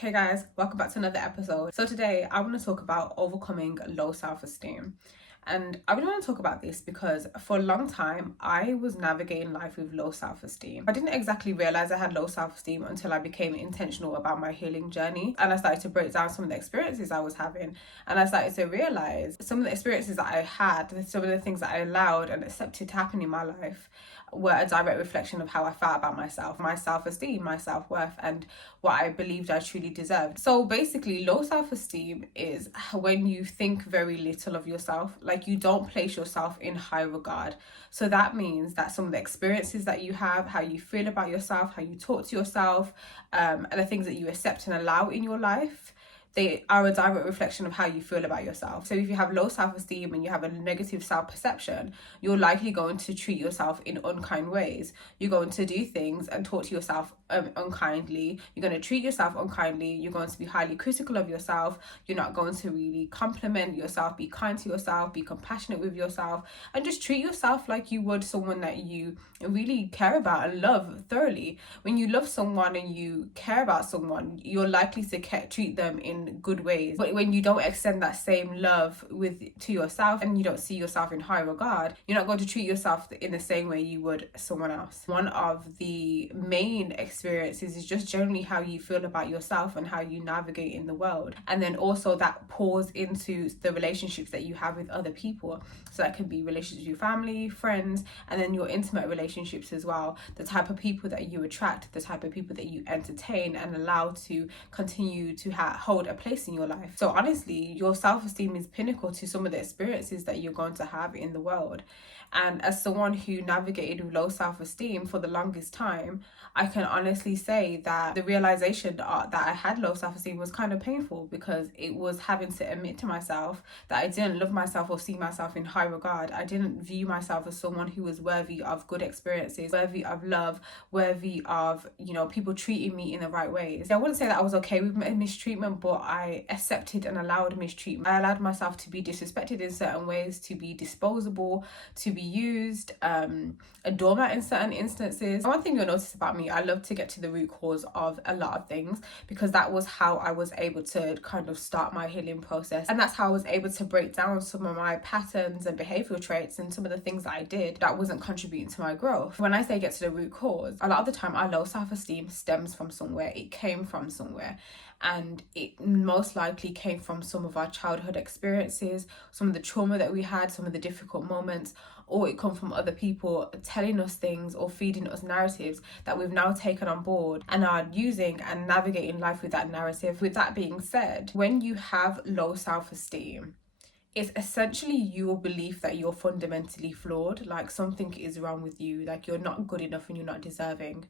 Hey guys, welcome back to another episode. So today I want to talk about overcoming low self-esteem. And I really want to talk about this because for a long time I was navigating life with low self-esteem. I didn't exactly realize I had low self-esteem until I became intentional about my healing journey, and I started to break down some of the experiences I was having, and I started to realize some of the experiences that I had, some of the things that I allowed and accepted to happen in my life were a direct reflection of how I felt about myself, my self-esteem, my self-worth, and what I believed I truly deserved. So basically, low self-esteem is when you think very little of yourself, like you don't place yourself in high regard. So that means that some of the experiences that you have, how you feel about yourself, how you talk to yourself, and the things that you accept and allow in your life, they are a direct reflection of how you feel about yourself. So if you have low self-esteem and you have a negative self-perception, you're likely going to treat yourself in unkind ways. You're going to do things and talk to yourself unkindly. You're going to treat yourself unkindly. You're going to be highly critical of yourself. You're not going to really compliment yourself, be kind to yourself, be compassionate with yourself, and just treat yourself like you would someone that you really care about and love thoroughly. When you love someone and you care about someone, you're likely to treat them in good ways. But when you don't extend that same love to yourself and you don't see yourself in high regard, you're not going to treat yourself in the same way you would someone else. One of the main experiences is just generally how you feel about yourself and how you navigate in the world, and then also that pours into the relationships that you have with other people. So that could be relationships with your family, friends, and then your intimate relationships as well. The type of people that you attract, the type of people that you entertain and allow to continue to hold a place in your life. So honestly, your self-esteem is pinnacle to some of the experiences that you're going to have in the world. And as someone who navigated with low self-esteem for the longest time, I can honestly say that the realization that I had low self-esteem was kind of painful, because it was having to admit to myself that I didn't love myself or see myself in high regard. I didn't view myself as someone who was worthy of good experiences, worthy of love, worthy of, people treating me in the right ways. I wouldn't say that I was okay with mistreatment, but I accepted and allowed mistreatment. I allowed myself to be disrespected in certain ways, to be disposable, to be used, a doormat in certain instances. One thing you'll notice about me, I love to get to the root cause of a lot of things, because that was how I was able to kind of start my healing process, and that's how I was able to break down some of my patterns and behavioral traits and some of the things that I did that wasn't contributing to my growth. When I say get to the root cause, a lot of the time our low self-esteem stems from somewhere. It came from somewhere, and it most likely came from some of our childhood experiences, some of the trauma that we had, some of the difficult moments, or it come from other people telling us things or feeding us narratives that we've now taken on board and are using and navigating life with that narrative. With that being said, when you have low self-esteem, it's essentially your belief that you're fundamentally flawed, like something is wrong with you, like you're not good enough and you're not deserving.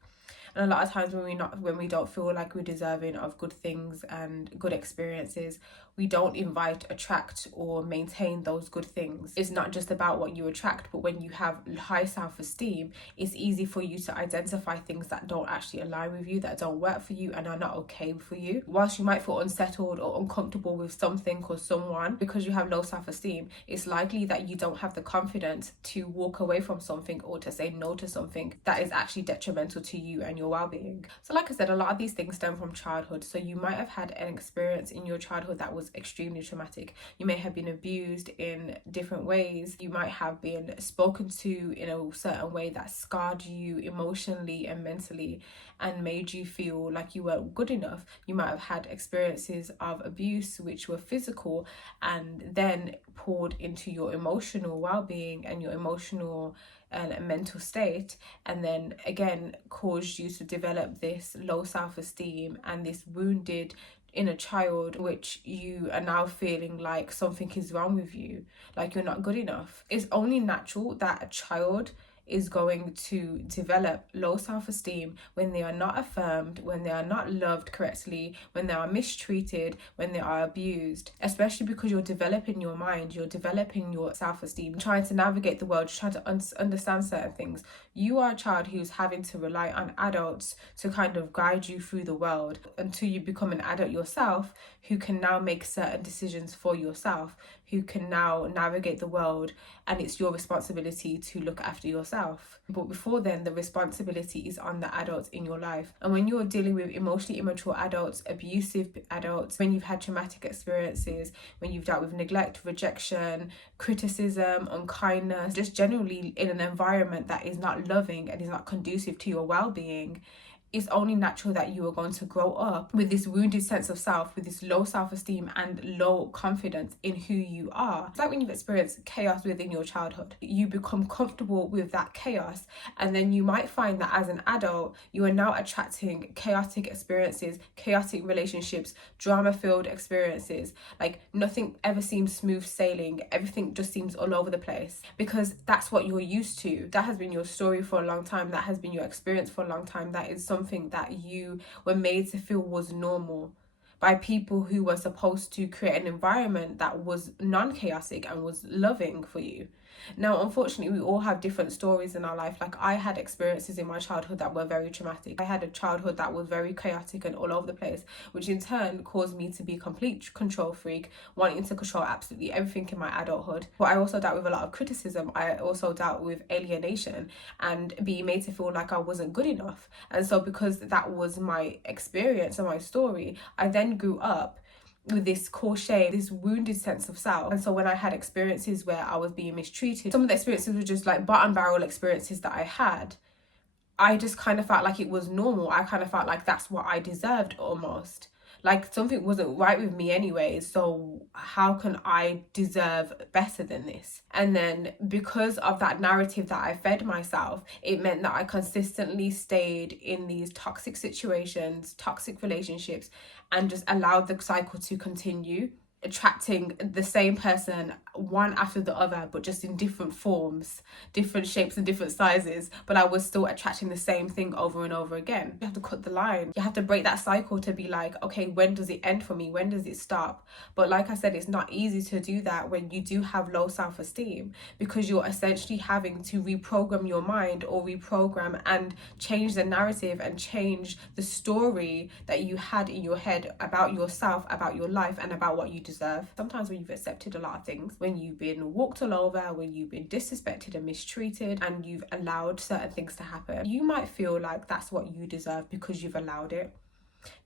And a lot of times when we don't feel like we're deserving of good things and good experiences, we don't invite, attract, or maintain those good things. It's not just about what you attract, but when you have high self-esteem, it's easy for you to identify things that don't actually align with you, that don't work for you, and are not okay for you. Whilst you might feel unsettled or uncomfortable with something or someone, because you have low self-esteem, it's likely that you don't have the confidence to walk away from something or to say no to something that is actually detrimental to you and your well-being. So like I said, a lot of these things stem from childhood. So you might have had an experience in your childhood that was extremely traumatic. You may have been abused in different ways. You might have been spoken to in a certain way that scarred you emotionally and mentally and made you feel like you weren't good enough. You might have had experiences of abuse which were physical and then poured into your emotional well-being and your emotional and mental state, and then again caused you to develop this low self-esteem and this wounded inner child, which you are now feeling like something is wrong with you, like you're not good enough. It's only natural that a child is going to develop low self-esteem when they are not affirmed, when they are not loved correctly, when they are mistreated, when they are abused, especially because you're developing your mind, you're developing your self-esteem, trying to navigate the world, trying to understand certain things. You are a child who's having to rely on adults to kind of guide you through the world until you become an adult yourself, who can now make certain decisions for yourself, who can now navigate the world, and it's your responsibility to look after yourself. yourself. But before then, the responsibility is on the adults in your life. And when you're dealing with emotionally immature adults, abusive adults, when you've had traumatic experiences, when you've dealt with neglect, rejection, criticism, unkindness, just generally in an environment that is not loving and is not conducive to your well-being, it's only natural that you are going to grow up with this wounded sense of self, with this low self-esteem and low confidence in who you are. It's like when you've experienced chaos within your childhood, you become comfortable with that chaos, and then you might find that as an adult, you are now attracting chaotic experiences, chaotic relationships, drama-filled experiences. Like nothing ever seems smooth sailing. Everything just seems all over the place because that's what you're used to. That has been your story for a long time. That has been your experience for a long time. That is something that you were made to feel was normal by people who were supposed to create an environment that was non-chaotic and was loving for you. Now, unfortunately, we all have different stories in our life. Like I had experiences in my childhood that were very traumatic. I had a childhood that was very chaotic and all over the place, which in turn caused me to be a complete control freak, wanting to control absolutely everything in my adulthood. But I also dealt with a lot of criticism. I also dealt with alienation and being made to feel like I wasn't good enough. And so because that was my experience and my story, I then grew up with this core shame, this wounded sense of self. And so when I had experiences where I was being mistreated, some of the experiences were just like bottom barrel experiences that I had. I just kind of felt like it was normal. I kind of felt like that's what I deserved almost. Like something wasn't right with me anyway, so how can I deserve better than this? And then because of that narrative that I fed myself, it meant that I consistently stayed in these toxic situations, toxic relationships, and just allowed the cycle to continue, attracting the same person one after the other, but just in different forms, different shapes and different sizes, but I was still attracting the same thing over and over again. You have to cut the line. You have to break that cycle to be like, okay, when does it end for me? When does it stop? But like I said, it's not easy to do that when you do have low self-esteem, because you're essentially having to reprogram your mind or reprogram and change the narrative and change the story that you had in your head about yourself, about your life, and about what you deserve. Sometimes when you've accepted a lot of things, when you've been walked all over, when you've been disrespected and mistreated, and you've allowed certain things to happen, you might feel like that's what you deserve because you've allowed it.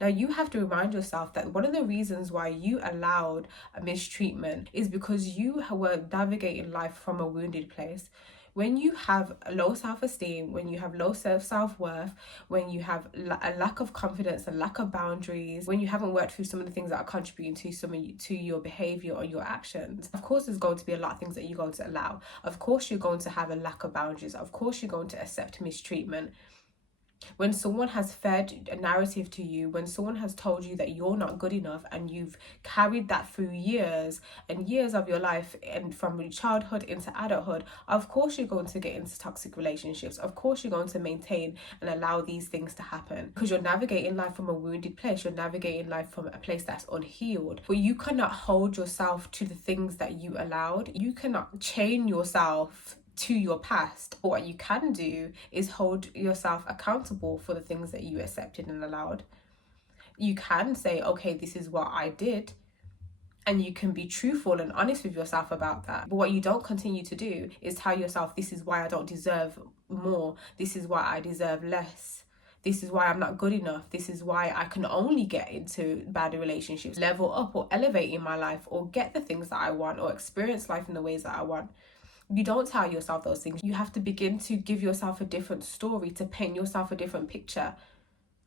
Now, you have to remind yourself that one of the reasons why you allowed a mistreatment is because you were navigating life from a wounded place. When you have low self-esteem, when you have low self-worth, when you have a lack of confidence, a lack of boundaries, when you haven't worked through some of the things that are contributing to your behavior or your actions, of course there's going to be a lot of things that you're going to allow. Of course you're going to have a lack of boundaries. Of course you're going to accept mistreatment. When someone has fed a narrative to you, when someone has told you that you're not good enough, and you've carried that through years and years of your life, and from childhood into adulthood, of course you're going to get into toxic relationships. Of course you're going to maintain and allow these things to happen because you're navigating life from a wounded place. You're navigating life from a place that's unhealed. But you cannot hold yourself to the things that you allowed. You cannot chain yourself to your past. But what you can do is hold yourself accountable for the things that you accepted and allowed. You can say, okay, this is what I did, and you can be truthful and honest with yourself about that. But what you don't continue to do is tell yourself, this is why I don't deserve more, this is why I deserve less, this is why I'm not good enough, this is why I can only get into bad relationships, level up or elevate in my life, or get the things that I want, or experience life in the ways that I want. You don't tell yourself those things. You have to begin to give yourself a different story, to paint yourself a different picture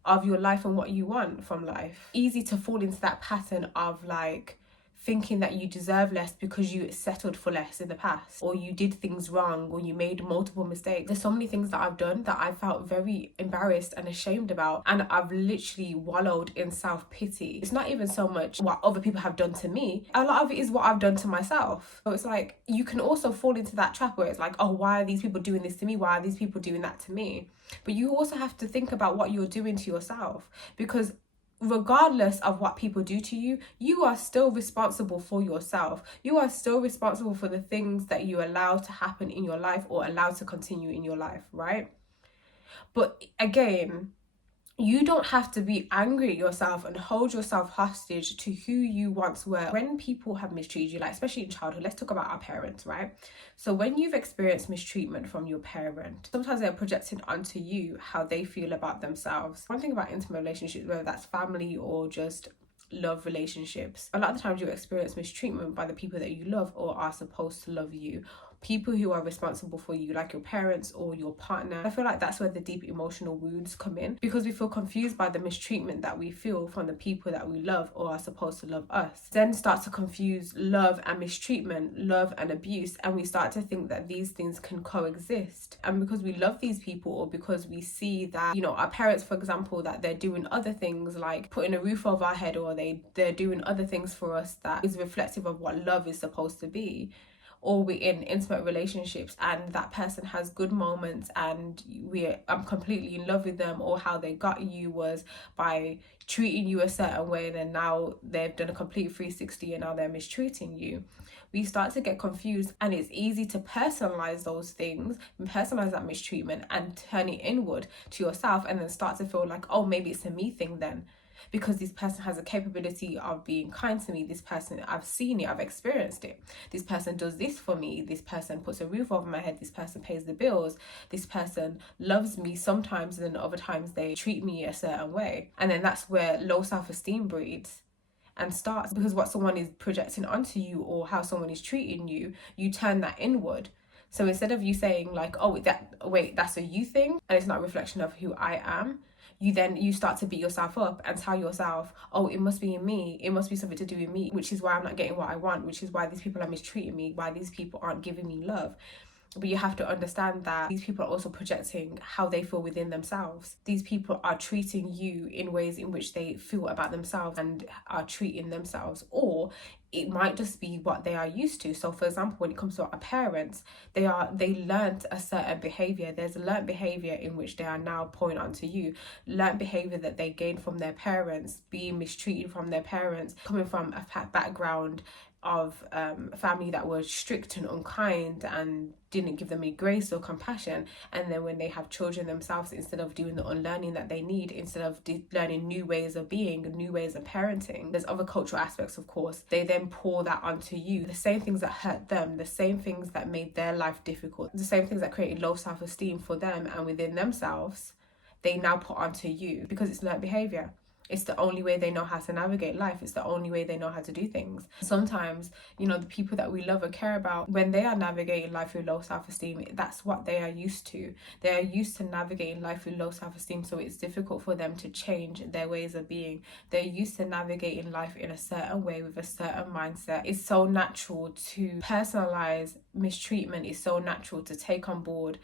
of your life and what you want from life. Easy to fall into that pattern of like thinking that you deserve less because you settled for less in the past, or you did things wrong, or you made multiple mistakes. There's so many things that I've done that I felt very embarrassed and ashamed about, and I've literally wallowed in self-pity. It's not even so much what other people have done to me. A lot of it is what I've done to myself. So it's like you can also fall into that trap where it's like, oh, why are these people doing this to me? Why are these people doing that to me? But you also have to think about what you're doing to yourself, because regardless of what people do to you, you are still responsible for yourself. You are still responsible for the things that you allow to happen in your life or allow to continue in your life, right? But again, You don't have to be angry at yourself and hold yourself hostage to who you once were. When people have mistreated you, like especially in childhood, let's talk about our parents, right? So when you've experienced mistreatment from your parent, sometimes they're projecting onto you how they feel about themselves. One thing about intimate relationships, whether that's family or just love relationships, a lot of the times you experience mistreatment by the people that you love or are supposed to love you, people who are responsible for you, like your parents or your partner. I feel like that's where the deep emotional wounds come in, because we feel confused by the mistreatment that we feel from the people that we love or are supposed to love us. Then start to confuse love and mistreatment, love and abuse, and we start to think that these things can coexist. And because we love these people, or because we see that, you know, our parents, for example, that they're doing other things like putting a roof over our head, or they're doing other things for us that is reflective of what love is supposed to be, or we're in intimate relationships and that person has good moments and I'm completely in love with them, or how they got you was by treating you a certain way, and then now they've done a complete 360 and now they're mistreating you. We start to get confused, and it's easy to personalize those things and personalize that mistreatment and turn it inward to yourself, and then start to feel like, oh, maybe it's a me thing then, because this person has a capability of being kind to me. This person, I've seen it, I've experienced it. This person does this for me. This person puts a roof over my head. This person pays the bills. This person loves me sometimes, and then other times they treat me a certain way. And then that's where low self-esteem breeds and starts, because what someone is projecting onto you or how someone is treating you, you turn that inward. So instead of you saying like, oh, that's a you thing and it's not a reflection of who I am, you start to beat yourself up and tell yourself, oh, it must be in me, it must be something to do with me, which is why I'm not getting what I want, which is why these people are mistreating me, why these people aren't giving me love. But you have to understand that these people are also projecting how they feel within themselves. These people are treating you in ways in which they feel about themselves and are treating themselves, or it might just be what they are used to. So for example, when it comes to our parents, they learned a certain behavior. There's a learned behavior in which they are now pouring onto you. Learned behavior that they gained from their parents, being mistreated from their parents, coming from a background of family that were strict and unkind and didn't give them any grace or compassion. And then when they have children themselves, instead of doing the unlearning that they need, instead of learning new ways of being, new ways of parenting, there's other cultural aspects, of course, they then pour that onto you. The same things that hurt them, the same things that made their life difficult, the same things that created low self-esteem for them and within themselves, they now put onto you, because it's learned behavior. It's the only way they know how to navigate life. It's the only way they know how to do things. Sometimes, you know, the people that we love or care about, when they are navigating life with low self-esteem, that's what they are used to. They are used to navigating life with low self-esteem, so it's difficult for them to change their ways of being. They're used to navigating life in a certain way with a certain mindset. It's so natural to personalize mistreatment. It's so natural to take on board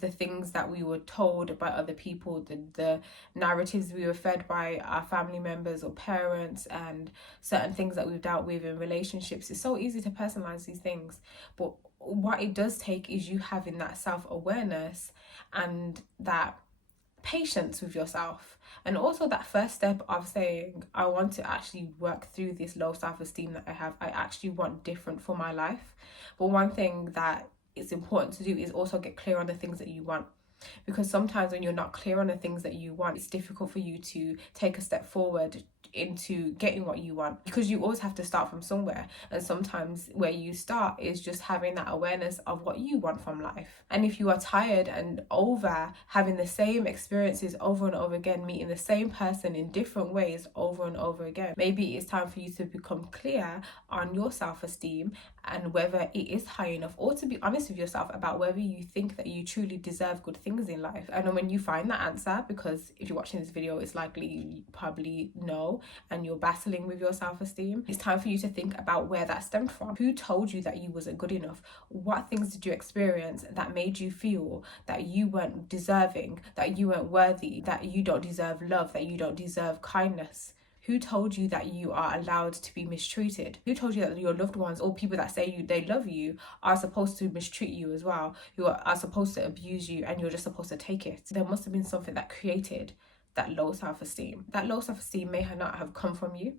the things that we were told by other people, the narratives we were fed by our family members or parents, and certain things that we've dealt with in relationships. It's so easy to personalize these things, but what it does take is you having that self-awareness and that patience with yourself, and also that first step of saying, I want to actually work through this low self-esteem that I have. I actually want different for my life. But one thing that it's important to do is also get clear on the things that you want, because sometimes when you're not clear on the things that you want, it's difficult for you to take a step forward into getting what you want, because you always have to start from somewhere, and sometimes where you start is just having that awareness of what you want from life. And if you are tired and over having the same experiences over and over again, meeting the same person in different ways over and over again, maybe it's time for you to become clear on your self-esteem and whether it is high enough, or to be honest with yourself about whether you think that you truly deserve good things in life. And when you find that answer, because if you're watching this video, it's likely you probably know and you're battling with your self-esteem, it's time for you to think about where that stemmed from. Who told you that you wasn't good enough? What things did you experience that made you feel that you weren't deserving, that you weren't worthy, that you don't deserve love, that you don't deserve kindness? Who told you that you are allowed to be mistreated? Who told you that your loved ones or people that say they love you are supposed to mistreat you as well, who are supposed to abuse you, and you're just supposed to take it? There must have been something that created that low self-esteem. That low self-esteem may not have come from you,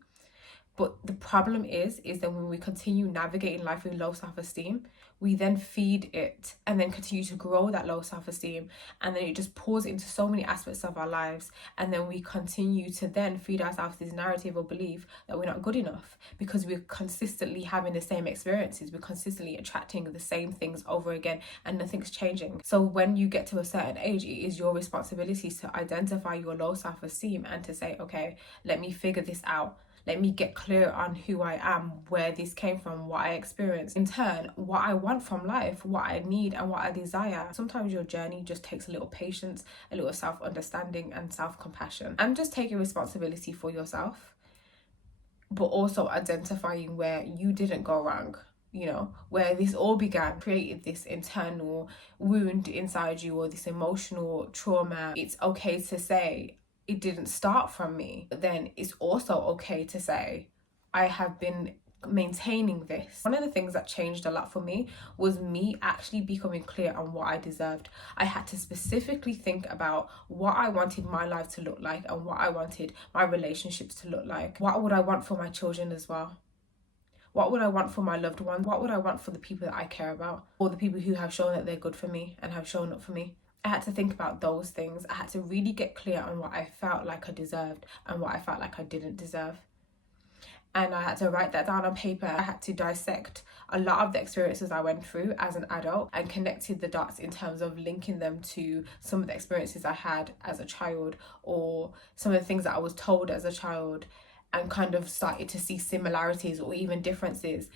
But the problem is that when we continue navigating life with low self-esteem, we then feed it and then continue to grow that low self-esteem, and then it just pours into so many aspects of our lives, and then we continue to then feed ourselves this narrative or belief that we're not good enough because we're consistently having the same experiences, we're consistently attracting the same things over again, and nothing's changing. So when you get to a certain age, it is your responsibility to identify your low self-esteem and to say, okay, let me figure this out. Let me get clear on who I am, where this came from, what I experienced. In turn, what I want from life, what I need and what I desire. Sometimes your journey just takes a little patience, a little self-understanding and self-compassion. And just taking responsibility for yourself, but also identifying where you didn't go wrong. Where this all began, created this internal wound inside you or this emotional trauma. It's okay to say, it didn't start from me. But then it's also okay to say, I have been maintaining this. One of the things that changed a lot for me was me actually becoming clear on what I deserved. I had to specifically think about what I wanted my life to look like and what I wanted my relationships to look like. What would I want for my children as well? What would I want for my loved ones? What would I want for the people that I care about, or the people who have shown that they're good for me and have shown up for me? I had to think about those things. I had to really get clear on what I felt like I deserved and what I felt like I didn't deserve. And I had to write that down on paper. I had to dissect a lot of the experiences I went through as an adult and connected the dots in terms of linking them to some of the experiences I had as a child or some of the things that I was told as a child, and kind of started to see similarities or even differences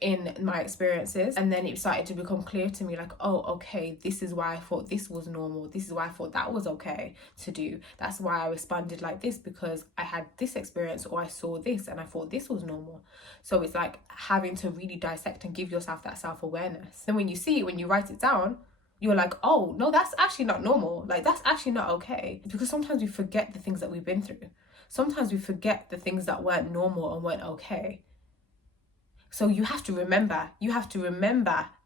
in my experiences. And then it started to become clear to me, like, oh, okay, this is why I thought this was normal. This is why I thought that was okay to do. That's why I responded like this, because I had this experience or I saw this and I thought this was normal. So it's like having to really dissect and give yourself that self-awareness. And when you see it, when you write it down, you're like, oh, no, that's actually not normal. Like, that's actually not okay. Because sometimes we forget the things that we've been through. Sometimes we forget the things that weren't normal and weren't okay. So you have to remember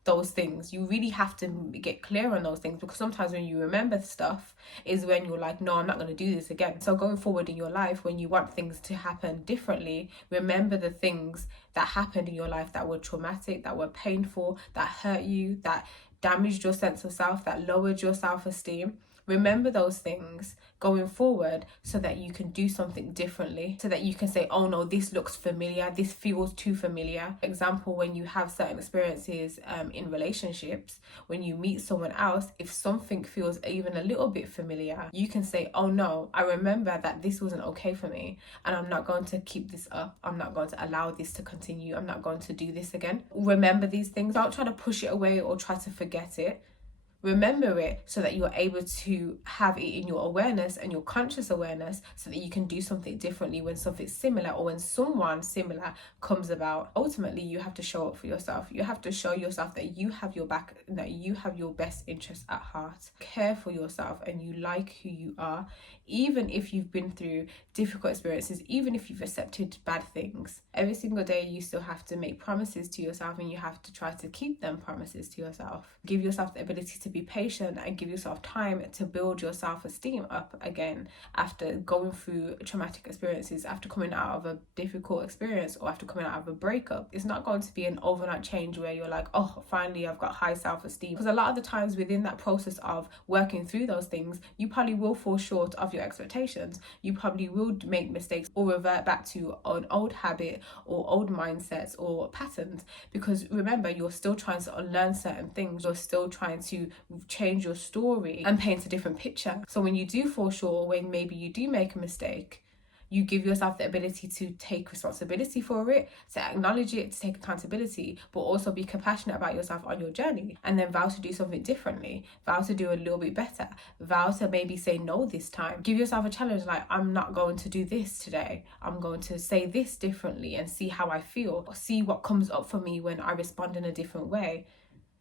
those things. You really have to get clear on those things, because sometimes when you remember stuff is when you're like, no, I'm not going to do this again. So going forward in your life, when you want things to happen differently, remember the things that happened in your life that were traumatic, that were painful, that hurt you, that damaged your sense of self, that lowered your self-esteem. Remember those things going forward so that you can do something differently, so that you can say, oh no, this looks familiar, this feels too familiar. Example, when you have certain experiences in relationships, when you meet someone else, if something feels even a little bit familiar, you can say, oh no, I remember that this wasn't okay for me, and I'm not going to keep this up. I'm not going to allow this to continue. I'm not going to do this again. Remember these things. Don't try to push it away or try to forget it. Remember it so that you're able to have it in your awareness and your conscious awareness, so that you can do something differently when something similar or when someone similar comes about. Ultimately, you have to show up for yourself. You have to show yourself that you have your back, that you have your best interests at heart. Care for yourself and you like who you are, even if you've been through difficult experiences, even if you've accepted bad things. Every single day you still have to make promises to yourself, and you have to try to keep them promises to yourself. Give yourself the ability to be patient and give yourself time to build your self-esteem up again after going through traumatic experiences, after coming out of a difficult experience, or after coming out of a breakup. It's not going to be an overnight change where you're like, oh, finally I've got high self-esteem. Because a lot of the times within that process of working through those things, you probably will fall short of your expectations. You probably will make mistakes or revert back to an old habit or old mindsets or patterns, because remember, you're still trying to unlearn certain things. You're still trying to change your story and paint a different picture. So when you do fall short, when maybe you do make a mistake, you give yourself the ability to take responsibility for it, to acknowledge it, to take accountability, but also be compassionate about yourself on your journey, and then vow to do something differently, vow to do a little bit better, vow to maybe say no this time. Give yourself a challenge, like, I'm not going to do this today, I'm going to say this differently and see how I feel, or see what comes up for me when I respond in a different way.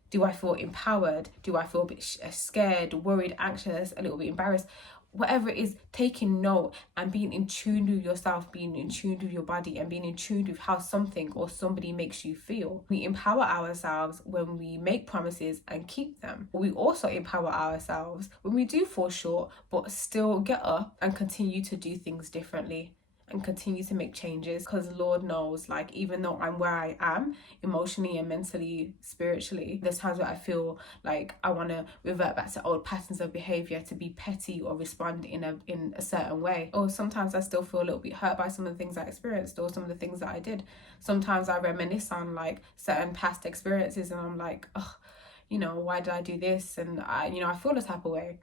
Do I feel empowered? Do I feel a bit scared, worried, anxious, a little bit embarrassed? Whatever it is, taking note and being in tune with yourself, being in tune with your body, and being in tune with how something or somebody makes you feel. We empower ourselves when we make promises and keep them. We also empower ourselves when we do fall short, but still get up and continue to do things differently and continue to make changes, because Lord knows, like, even though I'm where I am emotionally and mentally, spiritually, there's times where I feel like I want to revert back to old patterns of behavior, to be petty or respond in a certain way. Or sometimes I still feel a little bit hurt by some of the things I experienced or some of the things that I did. Sometimes I reminisce on like certain past experiences and I'm like, oh, you know, why did I do this? And I feel the type of way.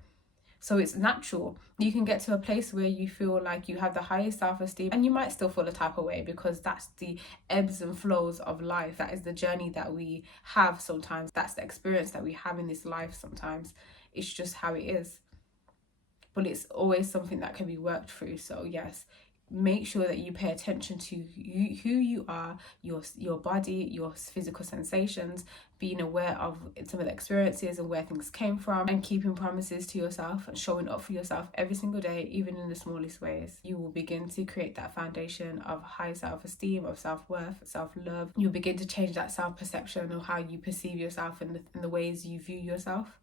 So it's natural. You can get to a place where you feel like you have the highest self-esteem, and you might still feel the type of way, because that's the ebbs and flows of life. That is the journey that we have sometimes. That's the experience that we have in this life sometimes. It's just how it is. But it's always something that can be worked through. So yes, make sure that you pay attention to who you are, your body, your physical sensations, being aware of some of the experiences and where things came from, and keeping promises to yourself and showing up for yourself every single day, even in the smallest ways. You will begin to create that foundation of high self-esteem, of self-worth, self-love. You'll begin to change that self-perception of how you perceive yourself and the ways you view yourself.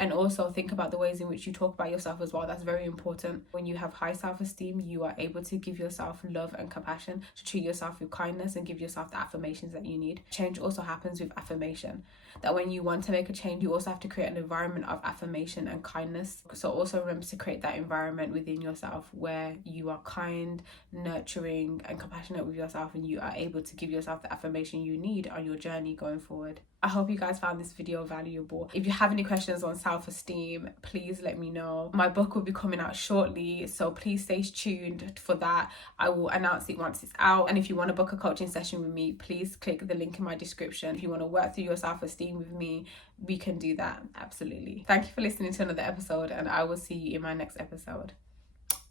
And also think about the ways in which you talk about yourself as well. That's very important. When you have high self-esteem, you are able to give yourself love and compassion, to treat yourself with kindness and give yourself the affirmations that you need. Change also happens with affirmation. That when you want to make a change, you also have to create an environment of affirmation and kindness. So also remember to create that environment within yourself where you are kind, nurturing and compassionate with yourself, and you are able to give yourself the affirmation you need on your journey going forward. I hope you guys found this video valuable. If you have any questions on self-esteem, please let me know. My book will be coming out shortly, so please stay tuned for that. I will announce it once it's out. And if you want to book a coaching session with me, please click the link in my description. If you want to work through your self-esteem with me, we can do that. Absolutely. Thank you for listening to another episode, and I will see you in my next episode.